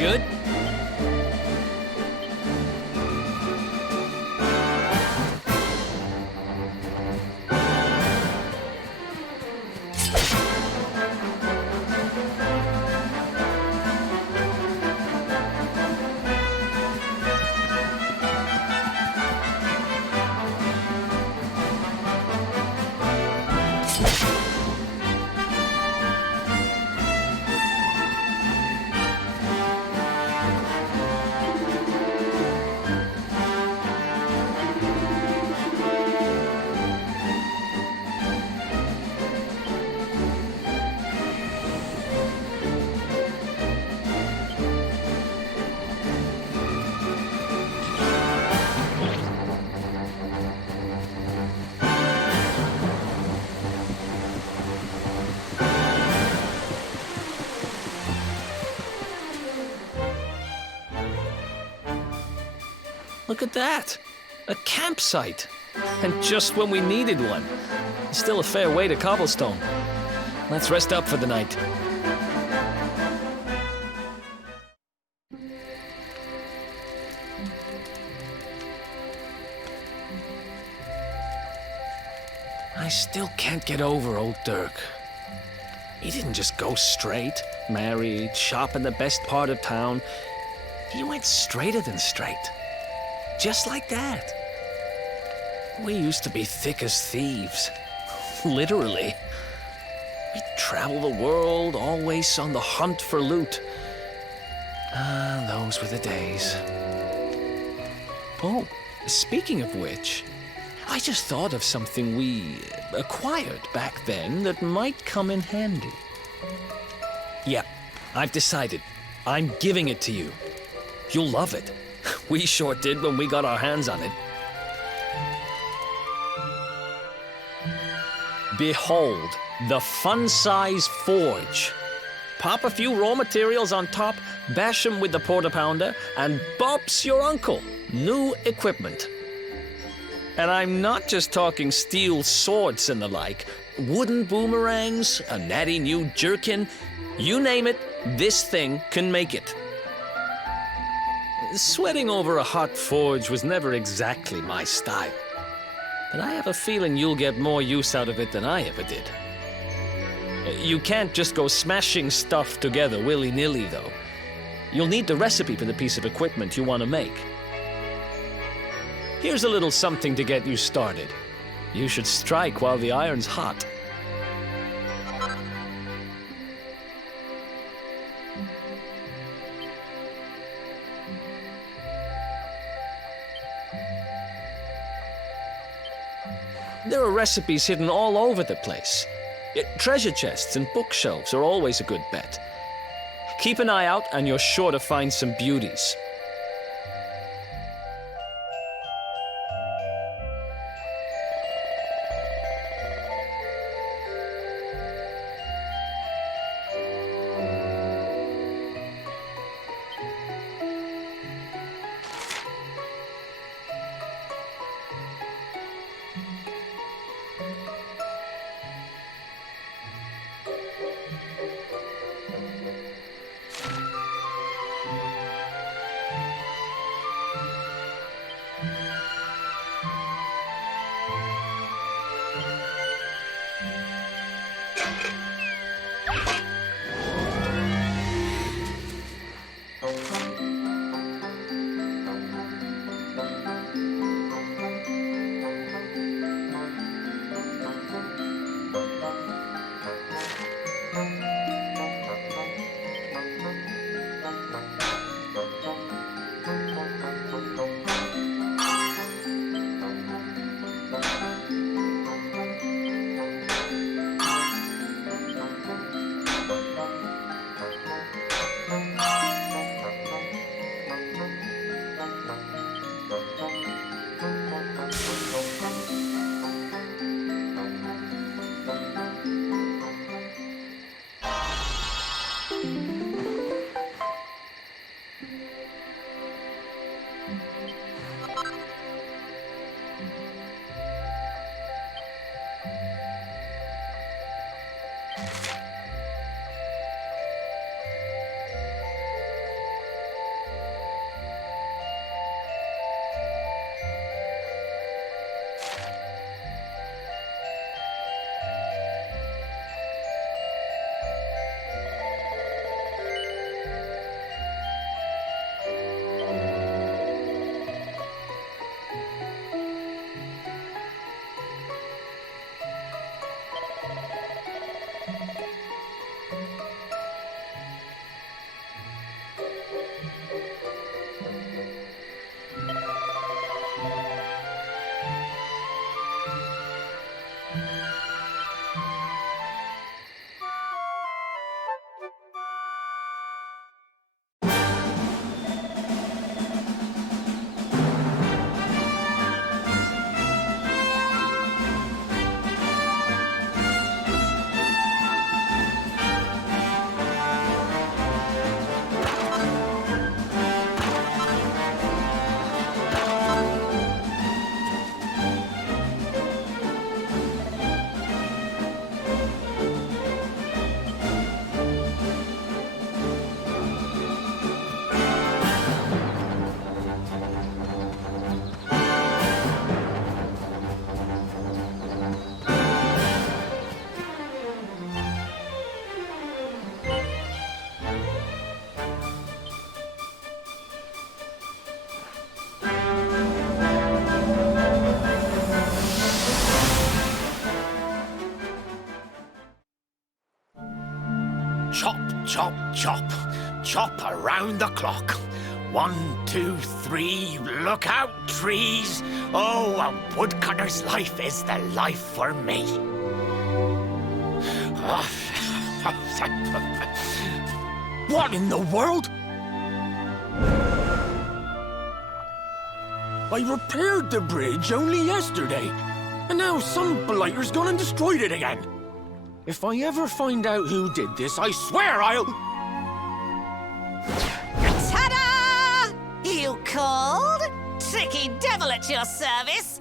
good? Look at that! A campsite! And just when we needed one. Still a fair way to Cobblestone. Let's rest up for the night. I still can't get over old Dirk. He didn't just go straight, married, shop in the best part of town. He went straighter than straight. Just like that. We used to be thick as thieves. Literally. We'd travel the world, always on the hunt for loot. Ah, those were the days. Oh, speaking of which, I just thought of something we acquired back then that might come in handy. Yeah, I've decided. I'm giving it to you. You'll love it. We sure did when we got our hands on it. Behold, the fun-size forge. Pop a few raw materials on top, bash 'em with the porta-pounder, and bop's your uncle. New equipment. And I'm not just talking steel swords and the like. Wooden boomerangs, a natty new jerkin. You name it, this thing can make it. Sweating over a hot forge was never exactly my style. But I have a feeling you'll get more use out of it than I ever did. You can't just go smashing stuff together willy-nilly, though. You'll need the recipe for the piece of equipment you want to make. Here's a little something to get you started. You should strike while the iron's hot. There are recipes hidden all over the place. Treasure chests and bookshelves are always a good bet. Keep an eye out and you're sure to find some beauties. chop. Chop around the clock. 1, 2, 3, look out, trees. Oh, a woodcutter's life is the life for me. What in the world? I repaired the bridge only yesterday, and now some blighter's gone and destroyed it again. If I ever find out who did this, I swear I'll... Ta-da! You called? Tricky devil at your service.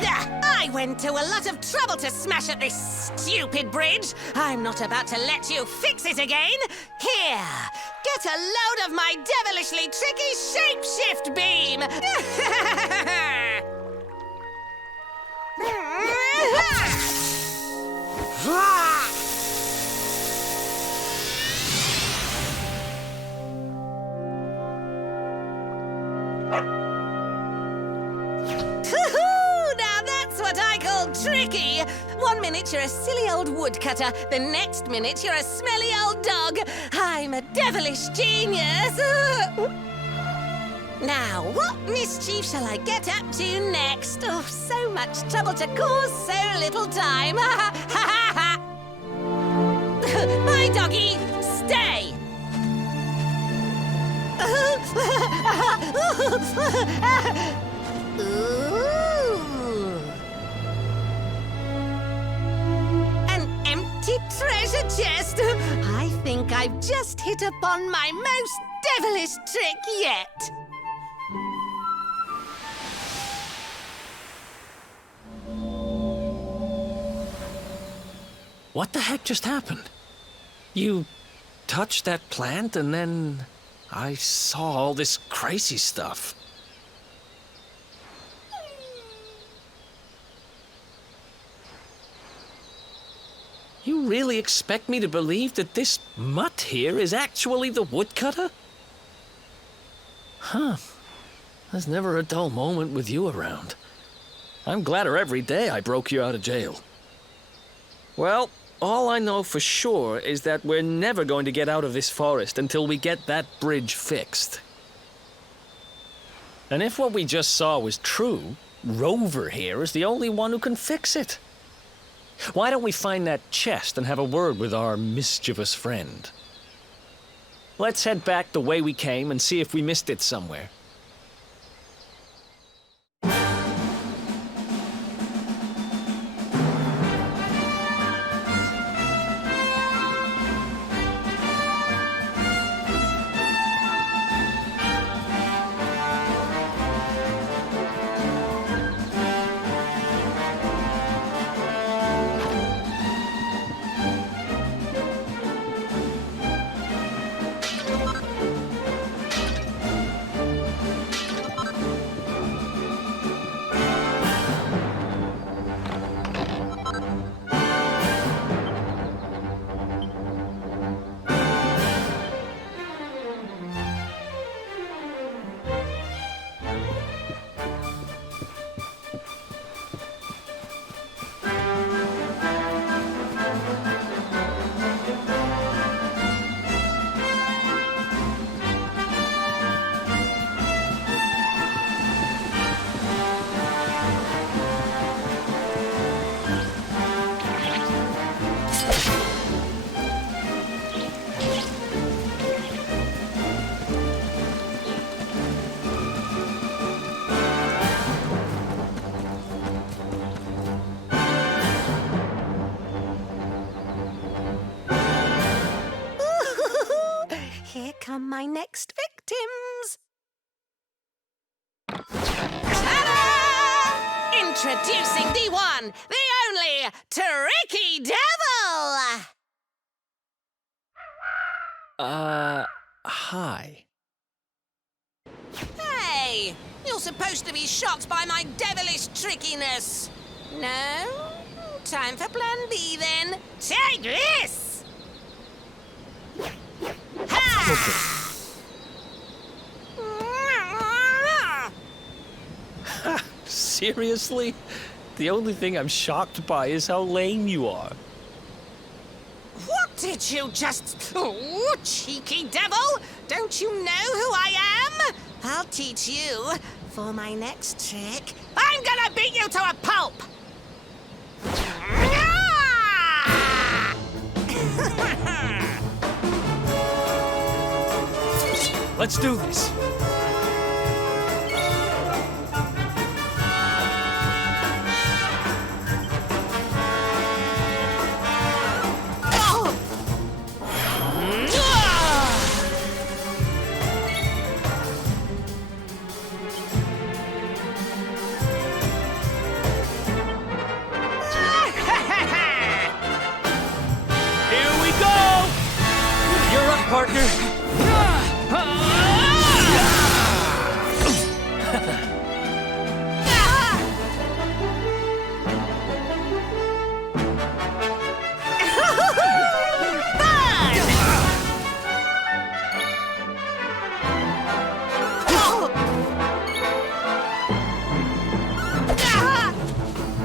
I went to a lot of trouble to smash at this stupid bridge. I'm not about to let you fix it again. Here, get a load of my devilishly tricky shapeshift beam. Now that's what I call tricky. 1 minute you're a silly old woodcutter, the next minute you're a smelly old dog. I'm a devilish genius. Now, what mischief shall I get up to next? Oh, so much trouble to cause so little time. Bye, doggy. Stay. Ooh. An empty treasure chest. I think I've just hit upon my most devilish trick yet. What the heck just happened? You touched that plant and then I saw all this crazy stuff. You really expect me to believe that this mutt here is actually the woodcutter? Huh. There's never a dull moment with you around. I'm gladder every day I broke you out of jail. Well, all I know for sure is that we're never going to get out of this forest until we get that bridge fixed. And if what we just saw was true, Rover here is the only one who can fix it. Why don't we find that chest and have a word with our mischievous friend? Let's head back the way we came and see if we missed it somewhere. My next victims. Ta-da! Introducing the one, the only, Tricky Devil! Hi. Hey, you're supposed to be shocked by my devilish trickiness. No? Time for plan B then. Take this! Ha! Okay. Seriously? The only thing I'm shocked by is how lame you are. What Did you just... Oh, cheeky devil! Don't you know who I am? I'll teach you. For my next trick, I'm gonna beat you to a pulp! Let's do this. Partner.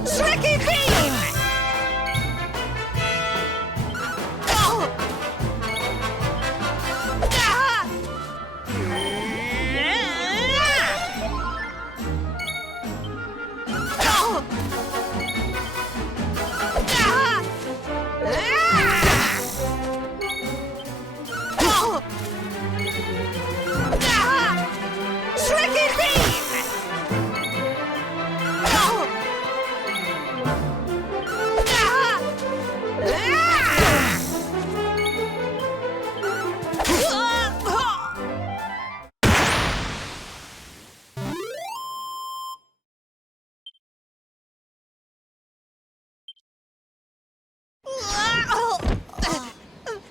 Tricky beam!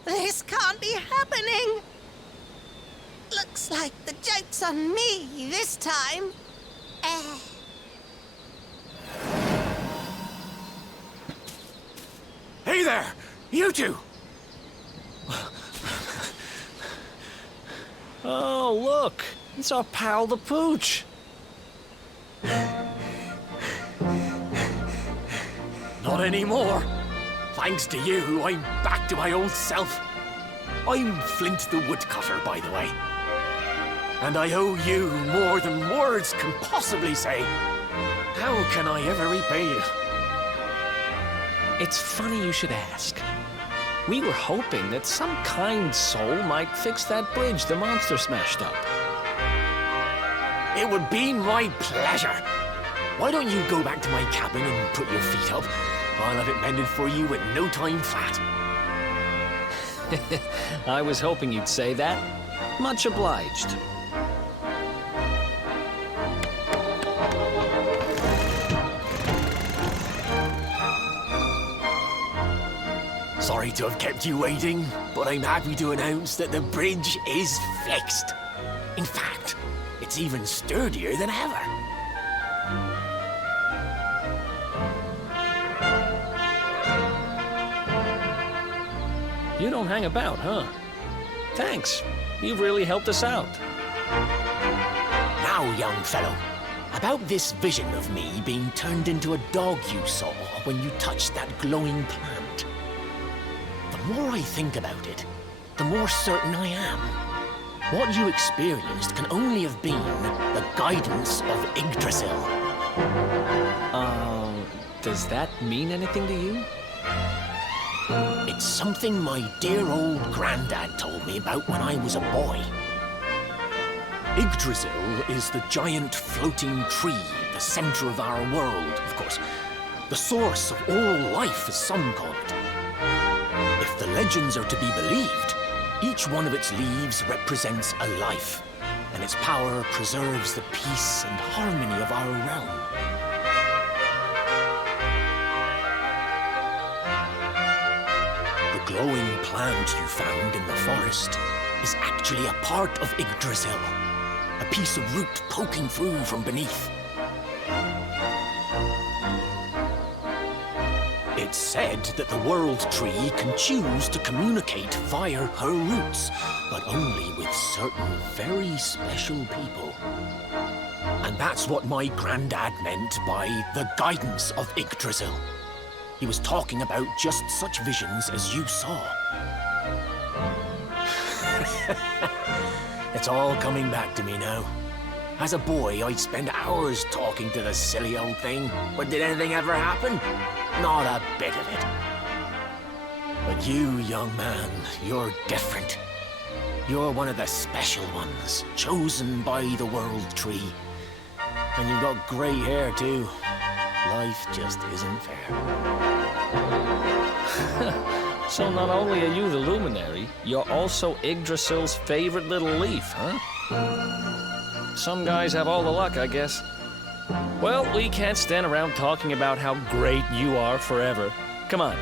This can't be happening. Looks like the joke's on me this time. Hey there! You two! Oh, look! It's our pal the Pooch. Not anymore. Thanks to you, I'm back to my old self. I'm Flint the Woodcutter, by the way. And I owe you more than words can possibly say. How can I ever repay you? It's funny you should ask. We were hoping that some kind soul might fix that bridge the monster smashed up. It would be my pleasure. Why don't you go back to my cabin and put your feet up? I'll have it mended for you in no time flat. I was hoping you'd say that. Much obliged. Sorry to have kept you waiting, but I'm happy to announce that the bridge is fixed. In fact, it's even sturdier than ever. You don't hang about, huh? Thanks. You've really helped us out. Now, young fellow, about this vision of me being turned into a dog you saw when you touched that glowing plant. The more I think about it, the more certain I am. What you experienced can only have been the guidance of Yggdrasil. Does that mean anything to you? It's something my dear old granddad told me about when I was a boy. Yggdrasil is the giant floating tree at the center of our world, of course. The source of all life, as some call it. If the legends are to be believed, each one of its leaves represents a life, and its power preserves the peace and harmony of our realm. The glowing plant you found in the forest is actually a part of Yggdrasil, a piece of root poking through from beneath. It's said that the World Tree can choose to communicate via her roots, but only with certain very special people. And that's what my granddad meant by the guidance of Yggdrasil. He was talking about just such visions as you saw. It's all coming back to me now. As a boy, I'd spend hours talking to the silly old thing, but did anything ever happen? Not a bit of it. But you, young man, you're different. You're one of the special ones, chosen by the World Tree. And you've got grey hair, too. Life just isn't fair. So not only are you the luminary, you're also Yggdrasil's favorite little leaf, huh? Some guys have all the luck, I guess. Well, we can't stand around talking about how great you are forever. Come on.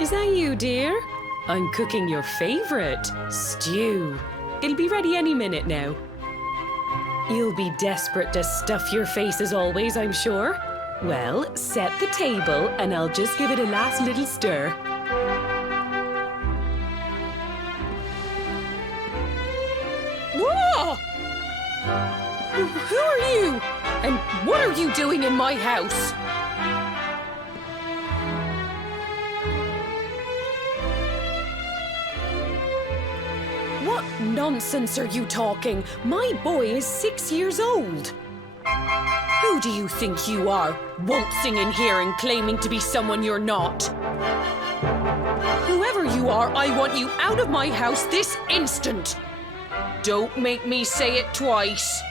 Is that you, dear? I'm cooking your favourite, stew. It'll be ready any minute now. You'll be desperate to stuff your face as always, I'm sure. Well, set the table and I'll just give it a last little stir. Whoa! Who are you? And what are you doing in my house? What nonsense are you talking? My boy is 6 years old. Who do you think you are, waltzing in here and claiming to be someone you're not? Whoever you are, I want you out of my house this instant. Don't make me say it twice.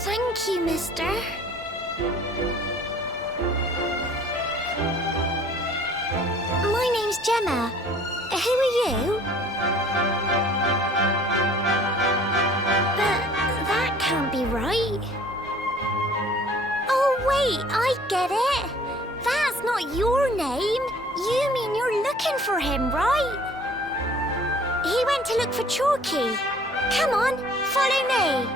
Thank you, mister. My name's Gemma. Who are you? But that can't be right. Oh, wait, I get it. That's not your name. You mean you're looking for him, right? He went to look for Chalky. Come on, follow me.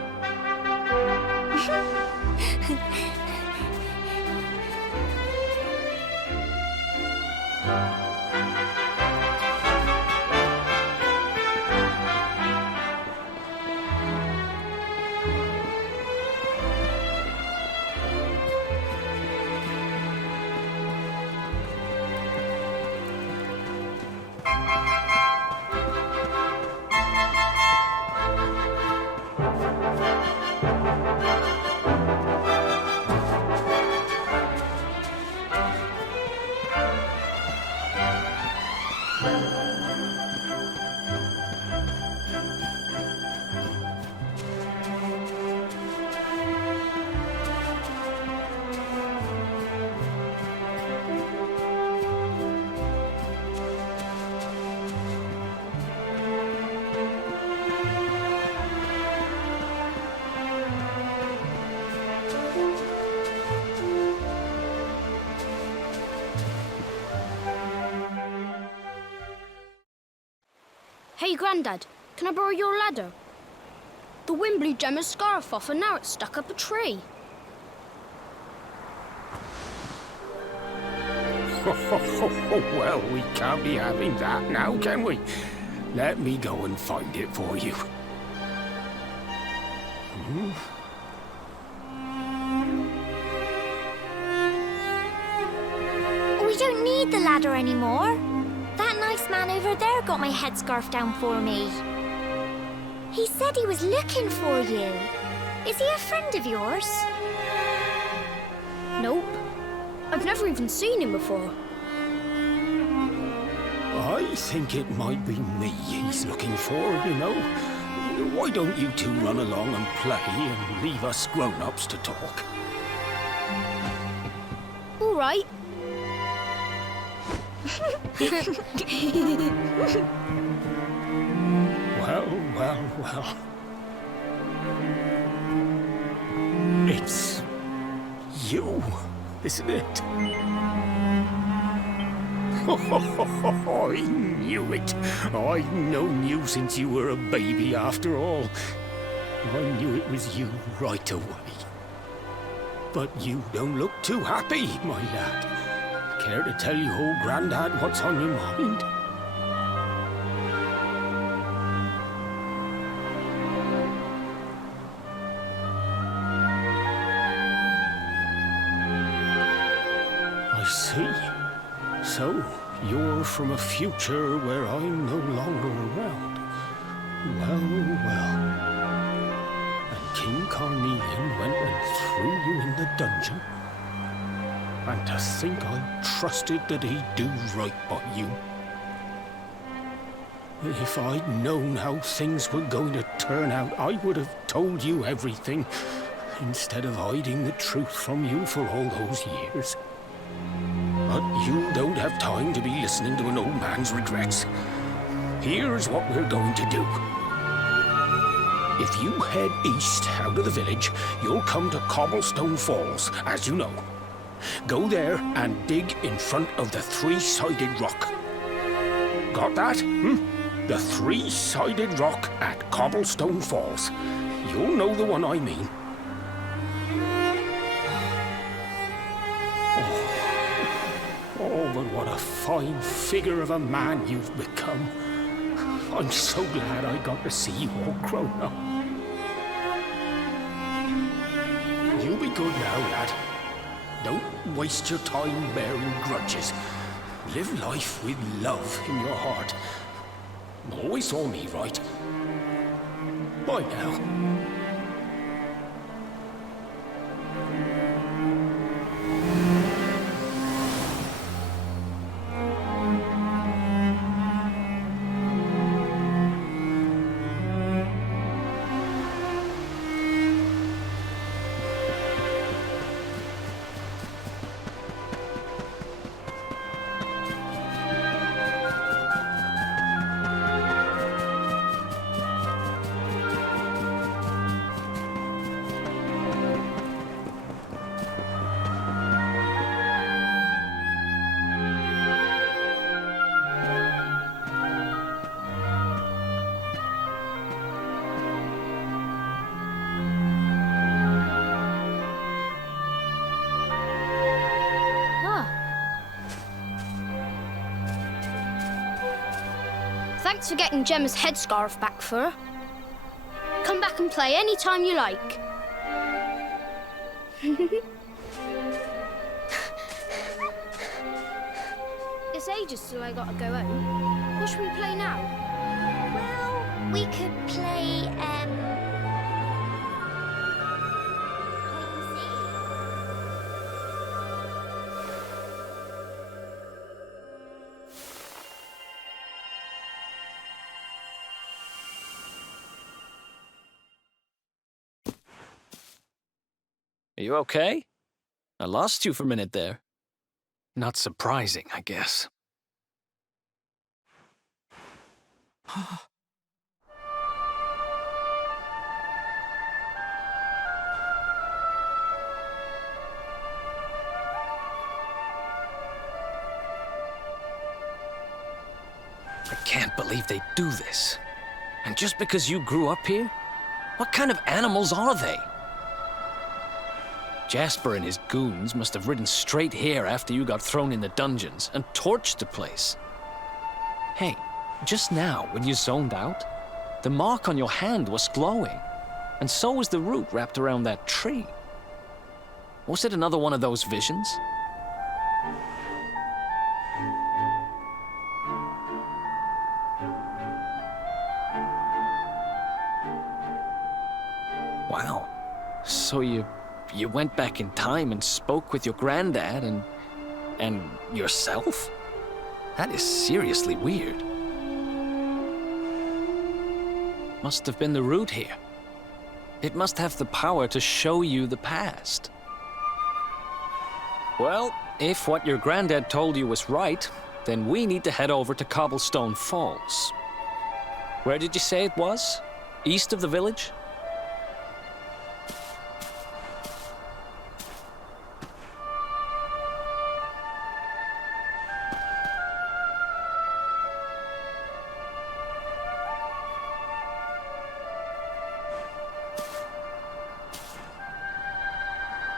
Hey, Grandad, can I borrow your ladder? The wind blew Gemma's scarf off and now it's stuck up a tree. Well, we can't be having that now, can we? Let me go and find it for you. We don't need the ladder anymore. That nice man over there got my headscarf down for me. He said he was looking for you. Is he a friend of yours? Nope. I've never even seen him before. I think it might be me he's looking for, you know. Why don't you two run along and play and leave us grown-ups to talk? All right. Well. It's you, isn't it? I knew it. I've known you since you were a baby, after all. I knew it was you right away. But you don't look too happy, my lad. Care to tell your old Grandad what's on your mind? I see. So, you're from a future where I'm no longer around. Well. And King Carnelian went and threw you in the dungeon. And to think I trusted that he'd do right by you. If I'd known how things were going to turn out, I would have told you everything, instead of hiding the truth from you for all those years. But you don't have time to be listening to an old man's regrets. Here's what we're going to do. If you head east out of the village, you'll come to Cobblestone Falls, as you know. Go there and dig in front of the three-sided rock. Got that? The three-sided rock at Cobblestone Falls. You'll know the one I mean. Oh, but what a fine figure of a man you've become. I'm so glad I got to see you all grown up. You be good now, lad. Don't waste your time bearing grudges. Live life with love in your heart. Always saw me right. Bye now. Thanks for getting Gemma's headscarf back for her. Come back and play any time you like. It's ages till I gotta go home. What should we play now? Well, we could play, hide and Are you okay? I lost you for a minute there. Not surprising, I guess. I can't believe they do this. And just because you grew up here? What kind of animals are they? Jasper and his goons must have ridden straight here after you got thrown in the dungeons and torched the place. Hey, just now, when you zoned out, the mark on your hand was glowing. And so was the root wrapped around that tree. Was it another one of those visions? Wow. So you went back in time and spoke with your granddad and yourself? That is seriously weird. Must have been the root here. It must have the power to show you the past. Well, if what your granddad told you was right, then we need to head over to Cobblestone Falls. Where did you say it was? East of the village?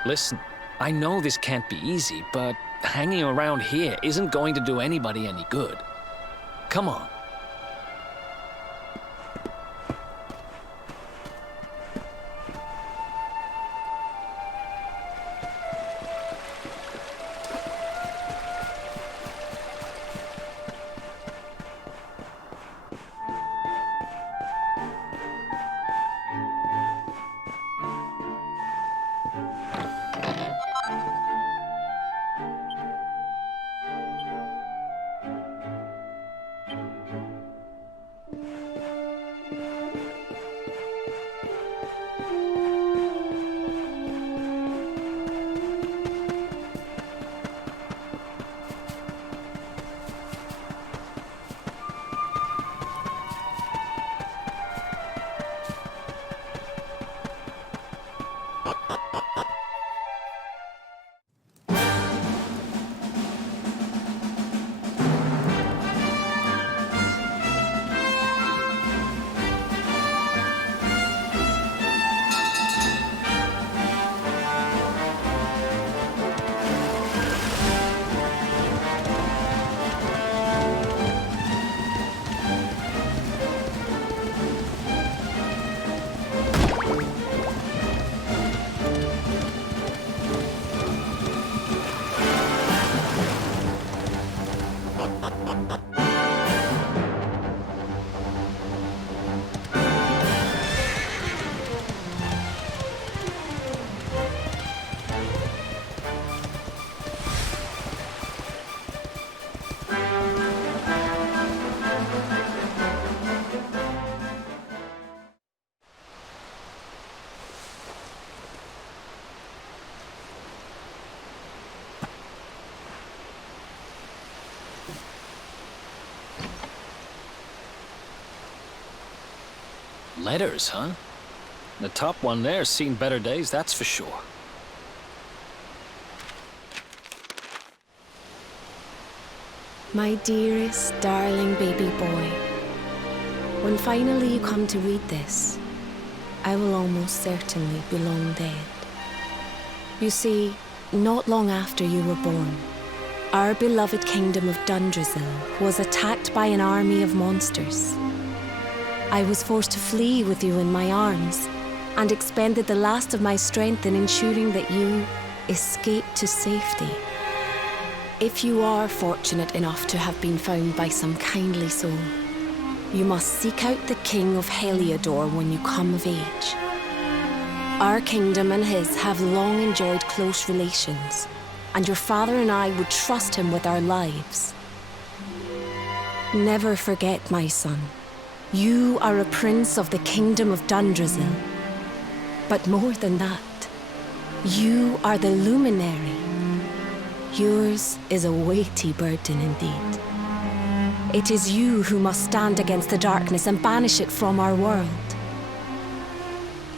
Listen, I know this can't be easy, but hanging around here isn't going to do anybody any good. Come on. Letters, huh? The top one there's seen better days, that's for sure. My dearest, darling baby boy, when finally you come to read this, I will almost certainly be long dead. You see, not long after you were born, our beloved kingdom of Dundrasil was attacked by an army of monsters. I was forced to flee with you in my arms and expended the last of my strength in ensuring that you escaped to safety. If you are fortunate enough to have been found by some kindly soul, you must seek out the King of Heliodor when you come of age. Our kingdom and his have long enjoyed close relations, and your father and I would trust him with our lives. Never forget, my son, you are a prince of the kingdom of Dundrasil. But more than that, you are the luminary. Yours is a weighty burden indeed. It is you who must stand against the darkness and banish it from our world.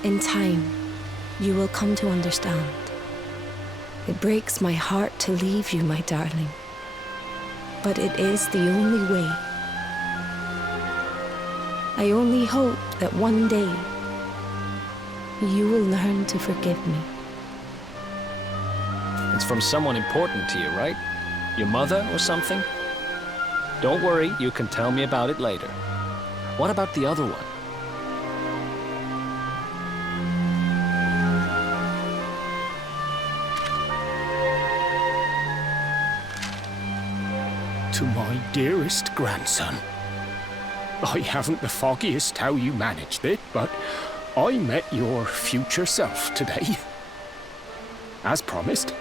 In time, you will come to understand. It breaks my heart to leave you, my darling. But it is the only way. I only hope that one day you will learn to forgive me. It's from someone important to you, right? Your mother or something? Don't worry, you can tell me about it later. What about the other one? To my dearest grandson. I haven't the foggiest how you managed it, but I met your future self today. As promised,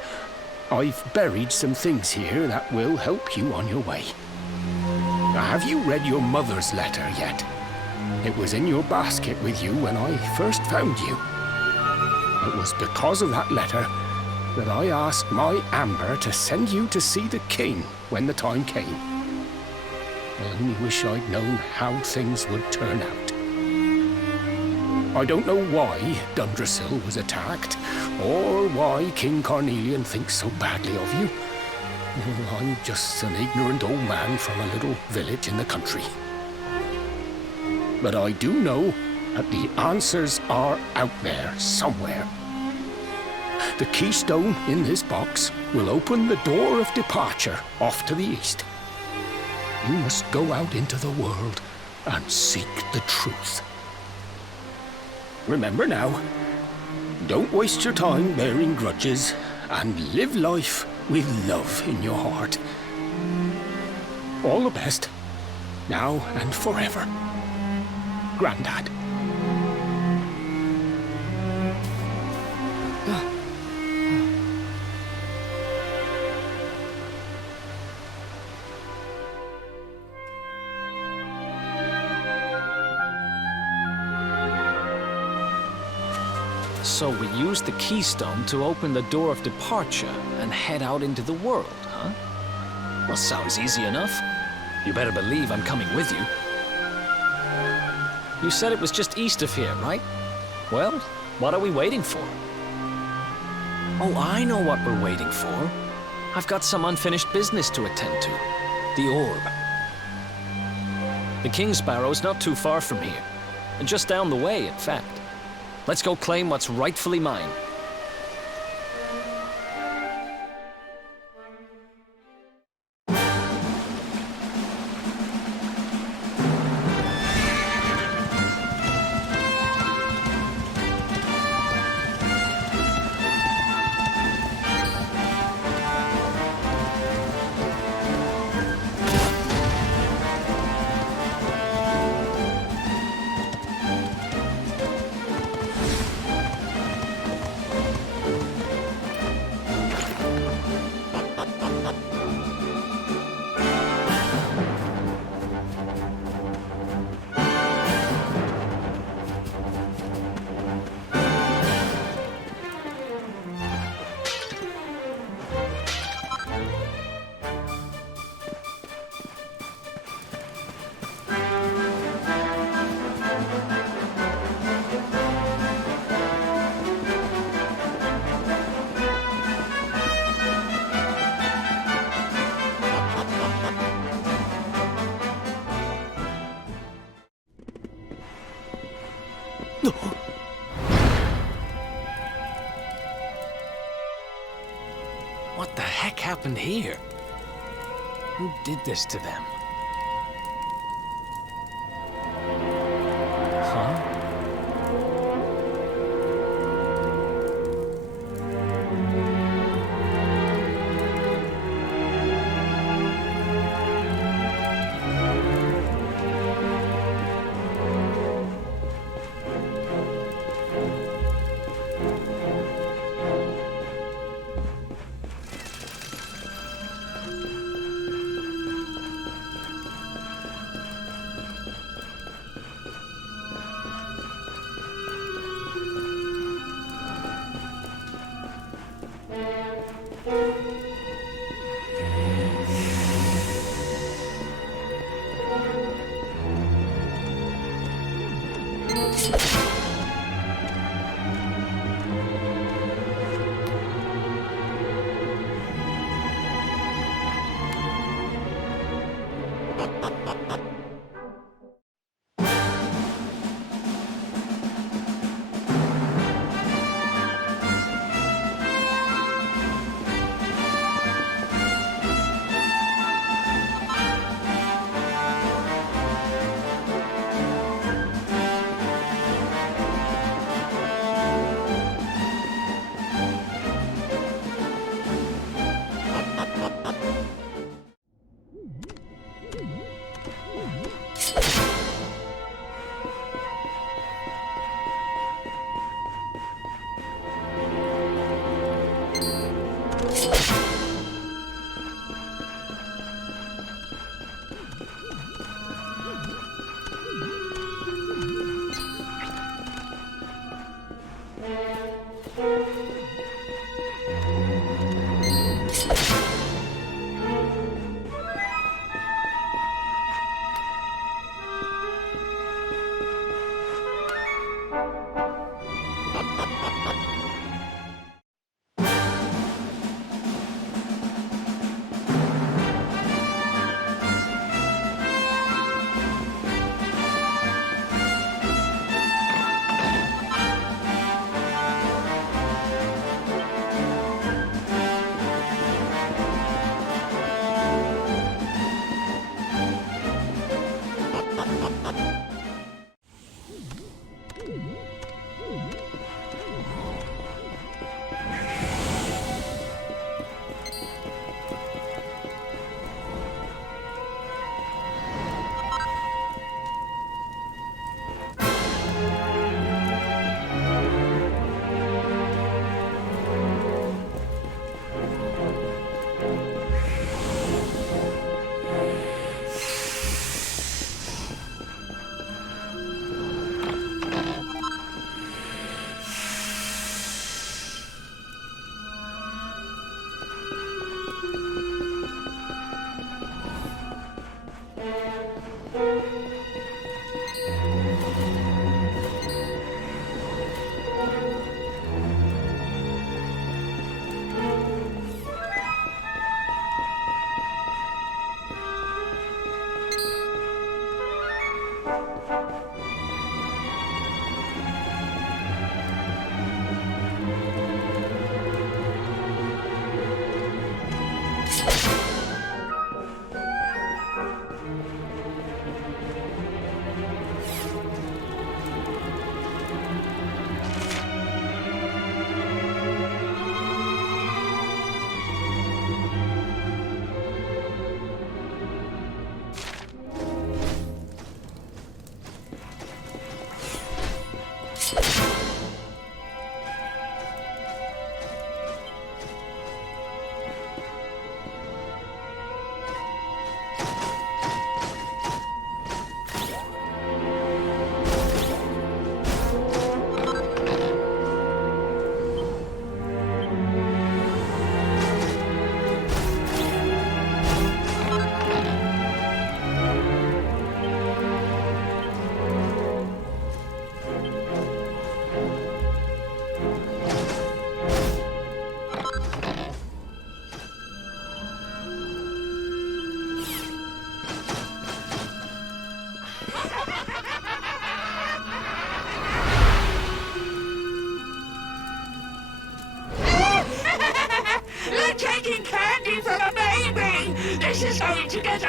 I've buried some things here that will help you on your way. Have you read your mother's letter yet? It was in your basket with you when I first found you. It was because of that letter that I asked my Amber to send you to see the king when the time came. I only wish I'd known how things would turn out. I don't know why Dundrasil was attacked, or why King Carnelian thinks so badly of you. I'm just an ignorant old man from a little village in the country. But I do know that the answers are out there somewhere. The keystone in this box will open the door of departure off to the east. You must go out into the world and seek the truth. Remember now, don't waste your time bearing grudges and live life with love in your heart. All the best, now and forever. Grandad. So we use the keystone to open the door of departure and head out into the world, huh? Well, sounds easy enough. You better believe I'm coming with you. You said it was just east of here, right? Well, what are we waiting for? Oh, I know what we're waiting for. I've got some unfinished business to attend to. The orb. The Kingsbarrow's not too far from here. And just down the way, in fact. Let's go claim what's rightfully mine. What the heck happened here? Who did this to them? Huh?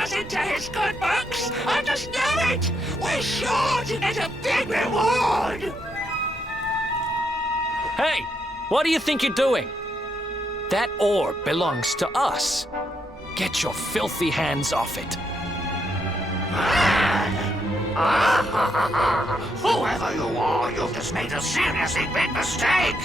us into his good books. I just know it. We're sure to get a big reward. Hey, what do you think you're doing? That orb belongs to us. Get your filthy hands off it. Whoever you are, you've just made a seriously big mistake.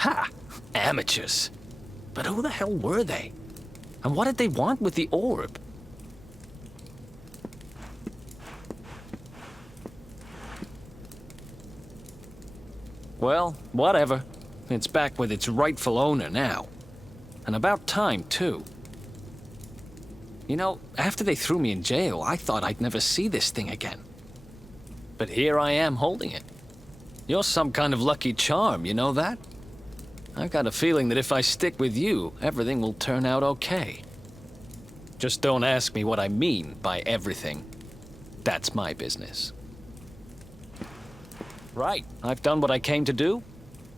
Ha! Amateurs. But who the hell were they? And what did they want with the orb? Well, whatever. It's back with its rightful owner now. And about time, too. You know, after they threw me in jail, I thought I'd never see this thing again. But here I am holding it. You're some kind of lucky charm, you know that? I've got a feeling that if I stick with you, everything will turn out okay. Just don't ask me what I mean by everything. That's my business. Right, I've done what I came to do.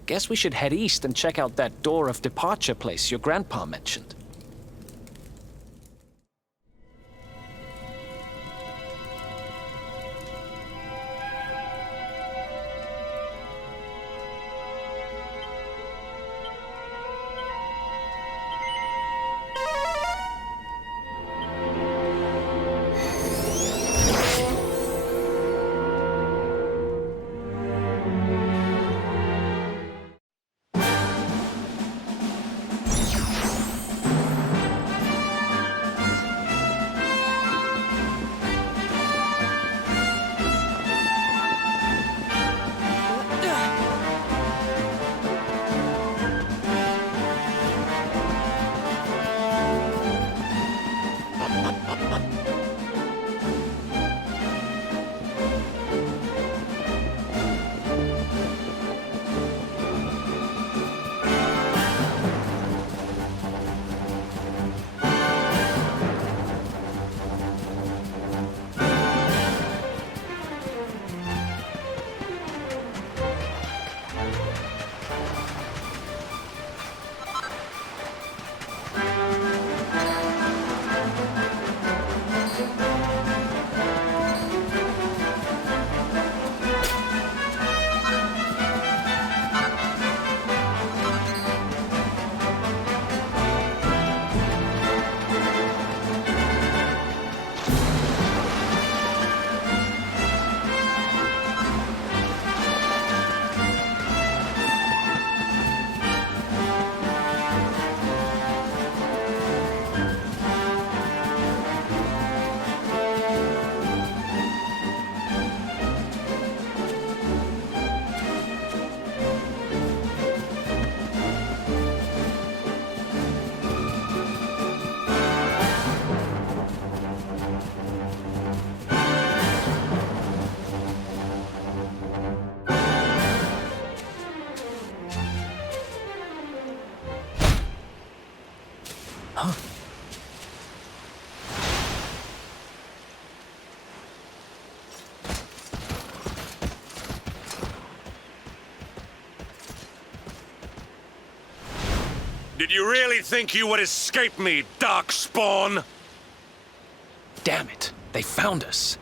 Guess we should head east and check out that door of departure place your grandpa mentioned. Did you really think you would escape me, Darkspawn? Damn it, they found us.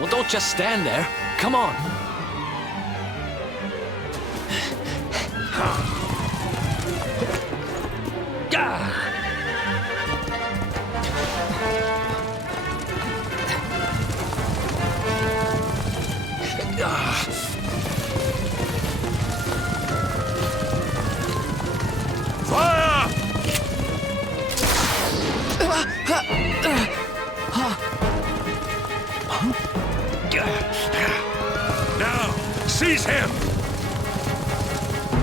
Well, don't just stand there. Come on. Fire! Now, seize him!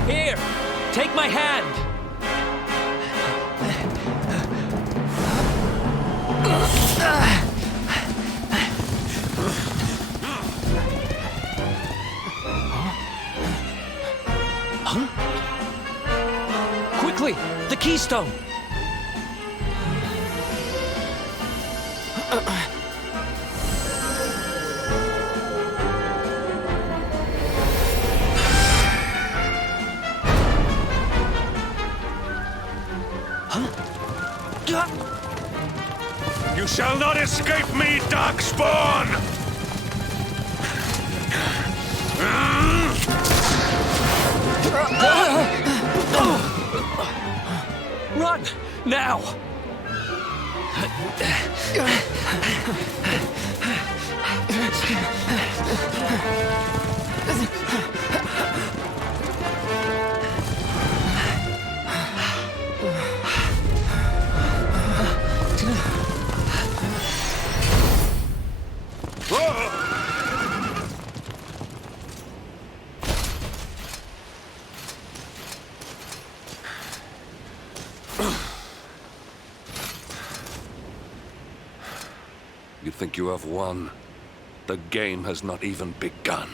Here, take my hand. Quickly, the keystone. You shall not escape me, Darkspawn! Run, now! You think you have won? The game has not even begun.